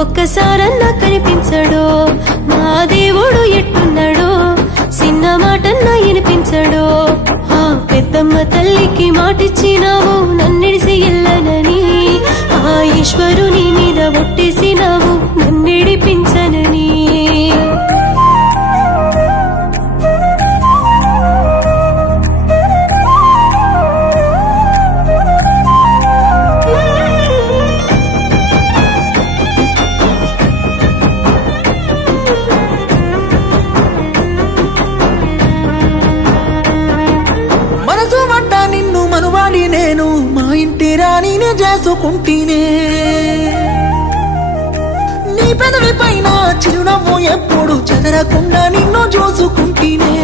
ఒక్కసారన్నా కనిపించడో నా దేవుడు ఎట్టున్నాడో చిన్న మాటన్నా వినిపించడో ఆ పెద్దమ్మ తల్లికి మాటిచ్చినావు నన్నిడిసి ఎల్లనని ఆ ఈశ్వరుని మీద ఒట్టేసినావు నన్నిడిపించనని నేను మా ఇంటి రాణినే చేసుకుంటేనే నీ పెదవి పైన చిరునవ్వు ఎప్పుడు చెదరకుండా నిన్ను చూసుకుంటేనే